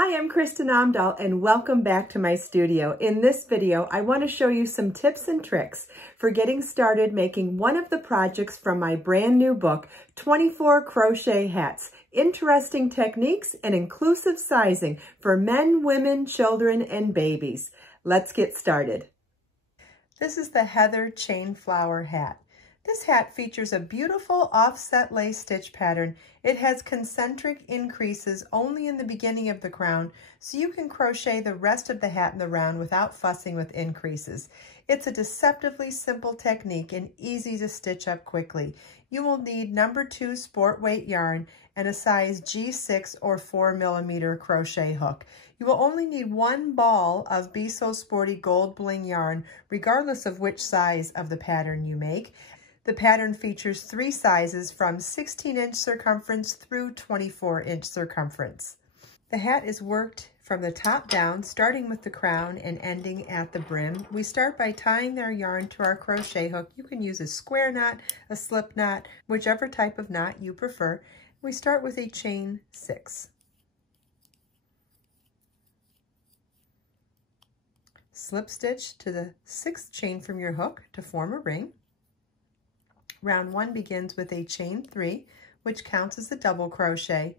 Hi, I'm Kristin Omdahl and welcome back to my studio. In this video, I want to show you some tips and tricks for getting started making one of the projects from my brand new book, 24 Crochet Hats, Interesting Techniques and Inclusive Sizing for Men, Women, Children, and Babies. Let's get started. This is the Heather Chain Flower Hat. This hat features a beautiful offset lace stitch pattern. It has concentric increases only in the beginning of the crown, so you can crochet the rest of the hat in the round without fussing with increases. It's a deceptively simple technique and easy to stitch up quickly. You will need number 2 sport weight yarn and a size G6 or 4mm crochet hook. You will only need one ball of Be So Sporty gold bling yarn, regardless of which size of the pattern you make. The pattern features 3 sizes from 16-inch circumference through 24-inch circumference. The hat is worked from the top down, starting with the crown and ending at the brim. We start by tying our yarn to our crochet hook. You can use a square knot, a slip knot, whichever type of knot you prefer. We start with a chain 6. Slip stitch to the 6th chain from your hook to form a ring. Round 1 begins with a chain 3, which counts as a double crochet,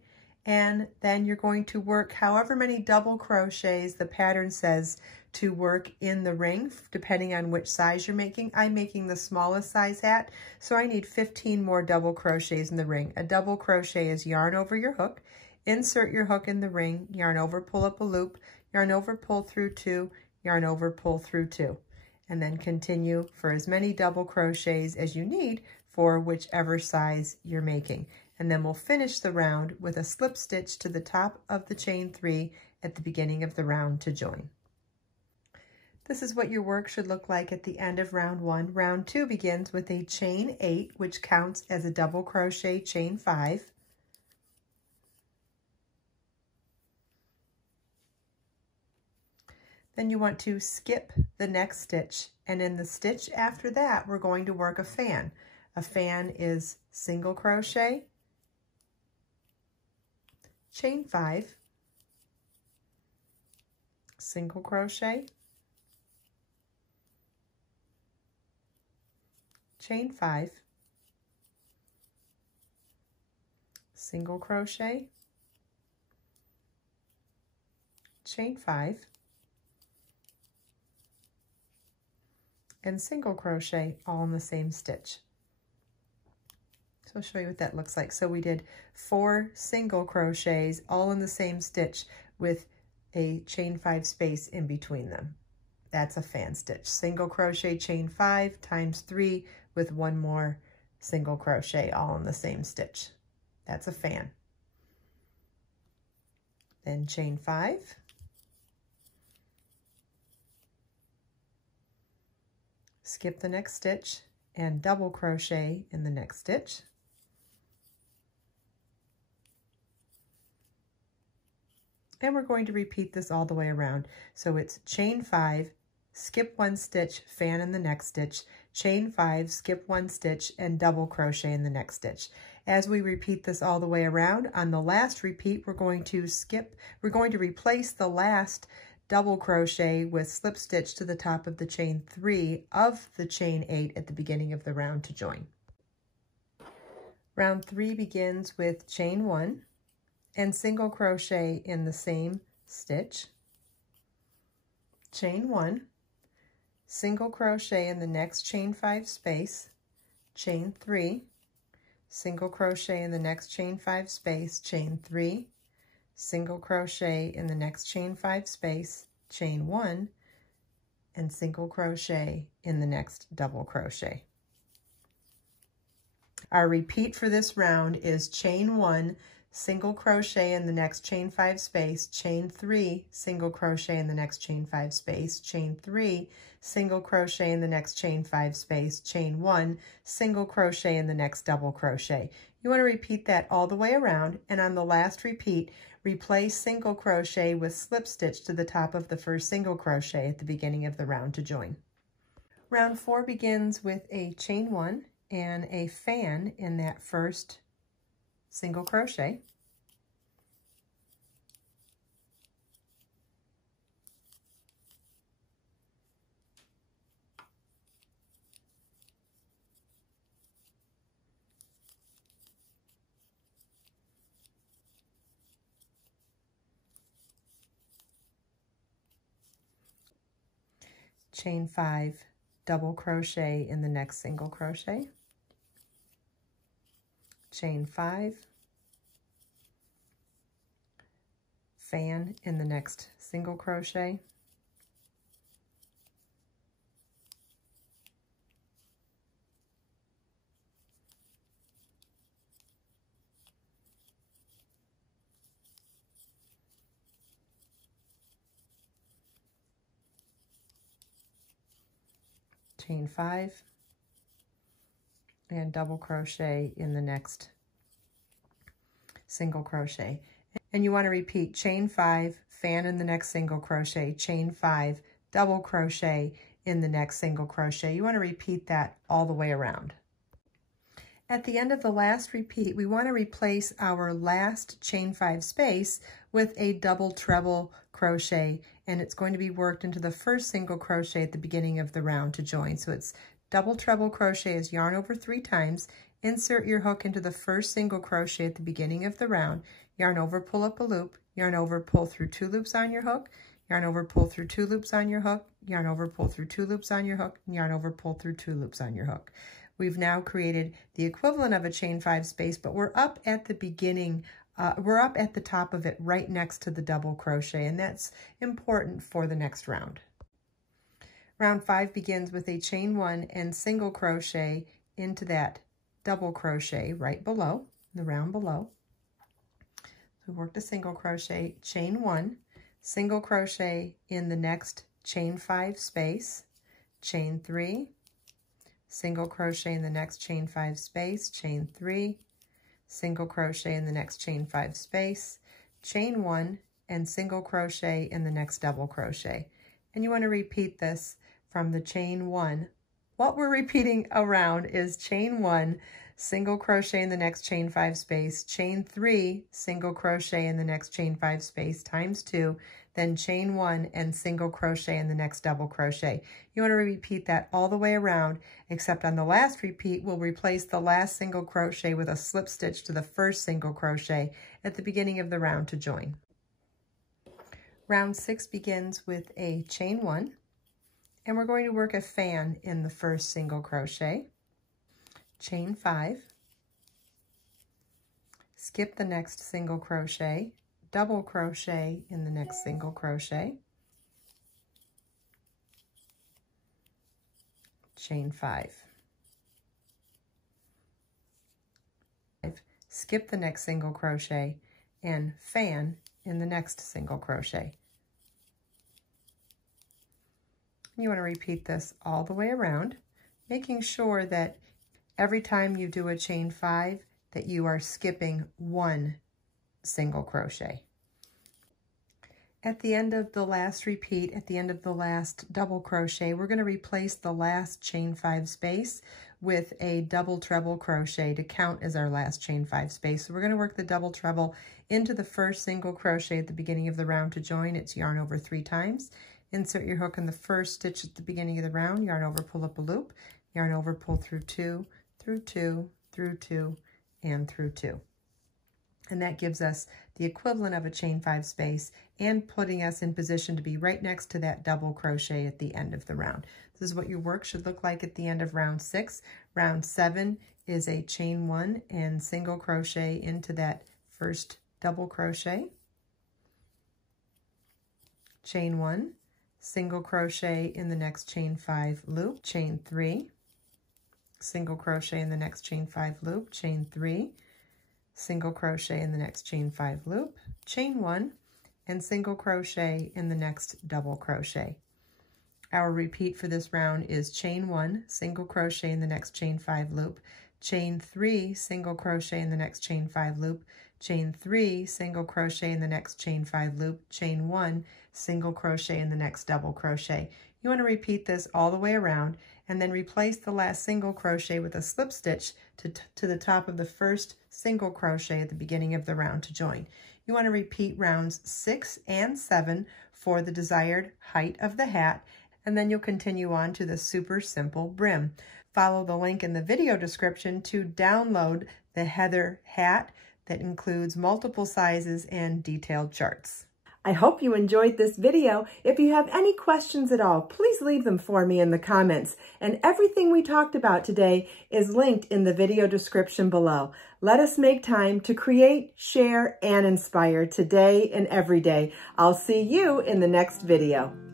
and then you're going to work however many double crochets the pattern says to work in the ring, depending on which size you're making. I'm making the smallest size hat, so I need 15 more double crochets in the ring. A double crochet is yarn over your hook, insert your hook in the ring, yarn over, pull up a loop, yarn over, pull through 2, yarn over, pull through 2. And then continue for as many double crochets as you need for whichever size you're making. And then we'll finish the round with a slip stitch to the top of the chain 3 at the beginning of the round to join. This is what your work should look like at the end of round 1. Round 2 begins with a chain 8, which counts as a double crochet chain 5. Then you want to skip the next stitch, and in the stitch after that, we're going to work a fan. A fan is single crochet, chain 5, single crochet, chain 5, single crochet, chain 5, and single crochet all in the same stitch. So I'll show you what that looks like. So we did 4 single crochets all in the same stitch with a chain 5 space in between them. That's a fan stitch. Single crochet chain 5 times 3 with 1 more single crochet all in the same stitch. That's a fan. Then chain 5. Skip the next stitch and double crochet in the next stitch. And we're going to repeat this all the way around. So it's chain 5, skip 1 stitch, fan in the next stitch, chain 5, skip 1 stitch, and double crochet in the next stitch. As we repeat this all the way around, on the last repeat, we're going to replace the last double crochet with slip stitch to the top of the chain 3 of the chain 8 at the beginning of the round to join. Round 3 begins with chain 1 and single crochet in the same stitch, chain 1, single crochet in the next chain 5 space, chain 3, single crochet in the next chain 5 space, chain 3, single crochet in the next chain 5 space, chain 1, and single crochet in the next double crochet. Our repeat for this round is chain 1, single crochet in the next chain 5 space, chain 3, single crochet in the next chain 5 space, chain 3, single crochet in the next chain 5 space, chain 1, single crochet in the next double crochet. You want to repeat that all the way around, and on the last repeat, replace single crochet with slip stitch to the top of the first single crochet at the beginning of the round to join. Round 4 begins with a chain 1 and a fan in that first single crochet. chain 5, double crochet in the next single crochet, chain 5, fan in the next single crochet, chain 5, and double crochet in the next single crochet. And you want to repeat chain 5, fan in the next single crochet, chain 5, double crochet in the next single crochet. You want to repeat that all the way around. At the end of the last repeat, we want to replace our last chain 5 space with a double treble crochet, and it's going to be worked into the first single crochet at the beginning of the round to join. So it's double treble crochet is yarn over 3 times, insert your hook into the first single crochet at the beginning of the round, yarn over, pull up a loop, yarn over, pull through 2 loops on your hook, yarn over, pull through 2 loops on your hook, yarn over, pull through 2 loops on your hook, and yarn over, pull through 2 loops on your hook. We've now created the equivalent of a chain 5 space, but we're up at the beginning, we're up at the top of it right next to the double crochet, and that's important for the next round. Round 5 begins with a chain 1 and single crochet into that double crochet right below, the round below. So we worked a single crochet, chain 1, single crochet in the next chain 5 space, chain 3, single crochet in the next chain 5 space, chain 3, single crochet in the next chain 5 space, chain 1, and single crochet in the next double crochet. And you want to repeat this from the chain 1. What we're repeating around is chain 1, single crochet in the next chain 5 space, chain 3, single crochet in the next chain 5 space times 2, then chain 1 and single crochet in the next double crochet. You want to repeat that all the way around, except on the last repeat, we'll replace the last single crochet with a slip stitch to the first single crochet at the beginning of the round to join. Round 6 begins with a chain 1, and we're going to work a fan in the first single crochet, chain 5, skip the next single crochet, double crochet in the next single crochet, chain 5, skip the next single crochet, and fan in the next single crochet. You want to repeat this all the way around, making sure that every time you do a chain 5 that you are skipping 1 single crochet. At the end of the last repeat, at the end of the last double crochet, we're going to replace the last chain 5 space with a double treble crochet to count as our last chain 5 space. So we're going to work the double treble into the first single crochet at the beginning of the round to join. It's yarn over 3 times. Insert your hook in the first stitch at the beginning of the round, yarn over, pull up a loop, yarn over, pull through 2, through 2, through 2, and through 2. And that gives us the equivalent of a chain 5 space and putting us in position to be right next to that double crochet at the end of the round. This is what your work should look like at the end of round 6. Round 7 is a chain 1 and single crochet into that first double crochet, chain 1, single crochet in the next chain 5 loop, chain 3, single crochet in the next chain 5 loop, chain 3, single crochet in the next chain 5 loop, chain 1, and single crochet in the next double crochet. Our repeat for this round is chain 1, single crochet in the next chain 5 loop, chain 3, single crochet in the next chain 5 loop, chain 3, single crochet in the next chain 5 loop, chain 1, single crochet in the next double crochet. You want to repeat this all the way around and then replace the last single crochet with a slip stitch to the top of the first single crochet at the beginning of the round to join. You want to repeat rounds 6 and 7 for the desired height of the hat, and then you'll continue on to the super simple brim. Follow the link in the video description to download the Heather hat that includes multiple sizes and detailed charts. I hope you enjoyed this video. If you have any questions at all, please leave them for me in the comments. And everything we talked about today is linked in the video description below. Let us make time to create, share, and inspire today and every day. I'll see you in the next video.